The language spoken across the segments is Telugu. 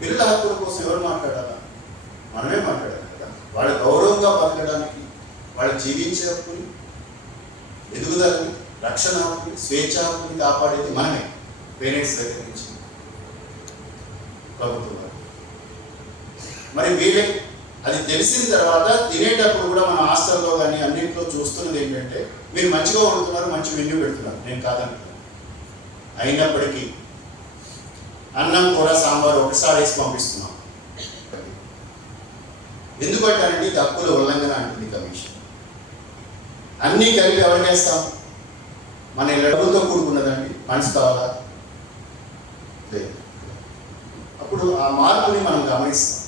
పిల్లల హక్కుల కోసం ఎవరు మాట్లాడాలా? మనమే మాట్లాడాలి కదా. వాళ్ళ గౌరవంగా బతకడానికి, వాళ్ళు జీవించే హక్కుని, ఎదుగుదలని, రక్షణ హక్కుని, స్వేచ్ఛ హక్కుని కాపాడేది మనమే, పేరెంట్స్ దగ్గర నుంచి ప్రభుత్వం. మరి వీళ్ళే అది తెలిసిన తర్వాత తినేటప్పుడు కూడా మన హాస్టల్లో కానీ అన్నింటిలో చూస్తున్నది ఏంటంటే, మీరు మంచిగా వండుతున్నారు, మంచి మెన్యూ పెడుతున్నారు, నేను కాదంటున్నాను. అయినప్పటికీ అన్నం కూర సాంబార్ ఒకసారి వేసి పంపిస్తున్నాం. ఎందుకంటానండి, ఇది హక్కుల ఉల్లంఘన అంటుంది కమిషన్. అన్నీ కలిపి ఎవరు వేస్తాం? మన డబ్బులతో కూడుకున్నదండి, ఫండ్స్ కావాలా? లేదు. అప్పుడు ఆ మార్పుని మనం గమనిస్తాం.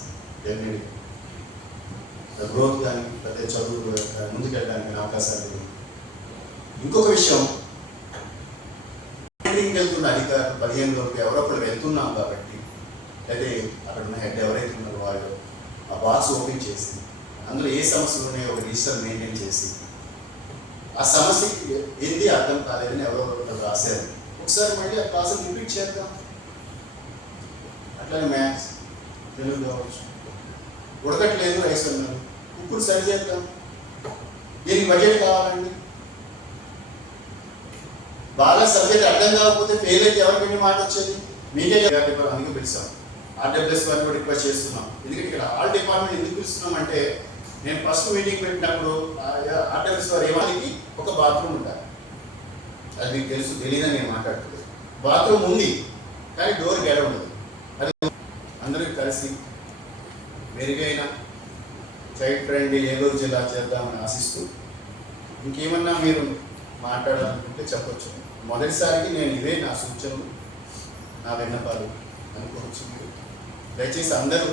గ్రోత్ కానీ లేదా చదువు ముందుకెళ్ళడానికి అవకాశాలు. ఇంకొక విషయం, వెళ్తున్న అధికారులు 15 లోపు ఎవరో ఒకరు వెళ్తున్నాం కాబట్టి, అయితే అక్కడ ఉన్న హెడ్ ఎవరైతే ఉన్నారో వాళ్ళు ఆ బాక్స్ ఓపెన్ చేసి అందులో ఏ సమస్యలు ఉన్నాయో ఒక రిజిస్టర్ మెయింటైన్ చేసి, ఆ సమస్యకి ఏంది అర్థం కాలేదని ఎవరో ఒకరు రాశారు, ఒకసారి మళ్ళీ ఆ క్లాసులు రిపీట్ చేద్దాం. అట్లానే మ్యాథ్స్, తెలుగు కావచ్చు, ఉడకట్లేదు రైస్ అన్నారు, ఇప్పుడు సరి చేద్దాం. దీనికి బడ్జెట్ కావాలండి. బాగా సబ్జెక్ట్ అర్థం కాకపోతే ఫెయిల్ అయితే ఎవరికైనా మాట వచ్చేది? మీకే పేపర్. అందుకే పిలిచాం. ఆర్డబ్ల్యూఎస్ వారిని కూడా రిక్వెస్ట్ చేస్తున్నాం. ఎందుకంటే ఇక్కడ ఆల్ డిపార్ట్మెంట్ ఎందుకు పిలుస్తున్నాం అంటే, నేను ఫస్ట్ మీటింగ్ పెట్టినప్పుడు ఆర్డబ్ల్యూఎస్ వారు ఏమానికి ఒక బాత్రూమ్ ఉండాలి. అది మీకు తెలుసు, తెలియదని నేను మాట్లాడుతుంది. బాత్రూమ్ ఉంది కానీ డోర్ గేడ ఉండదు. అది అందరూ కలిసి మెరుగైన చైల్డ్ ఫ్రెండ్లీ ఏలూరు జిల్లా చేద్దామని ఆశిస్తూ, ఇంకేమన్నా మీరు మాట్లాడాలనుకుంటే చెప్పొచ్చు. మొదటిసారికి నేను ఇవే నా సూచనలు, నా విన్నపాలు అనుకోవచ్చు. మీరు దయచేసి అందరూ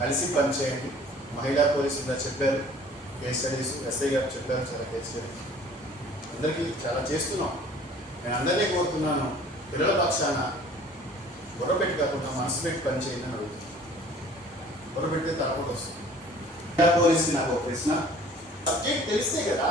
కలిసి పనిచేయండి. మహిళా పోలీసులు చెప్పారు, కేస్ స్టడీస్ ఎస్ఐ గారు చెప్పారు, చాలా కేస్ స్టడీస్ అందరికీ చాలా చేస్తున్నాం. నేను అందరినీ కోరుతున్నాను, పిల్లల పక్షాన బుర్రపెట్టి కాకుండా మనసు పెట్టి పనిచేయండి అని అడుగుతున్నాను. బుర్రపెడితే తప్పకుండా వస్తుంది. మహిళా పోలీసు నాకు ఒక ప్రశ్న, సబ్జెక్ట్ తెలిస్తే కదా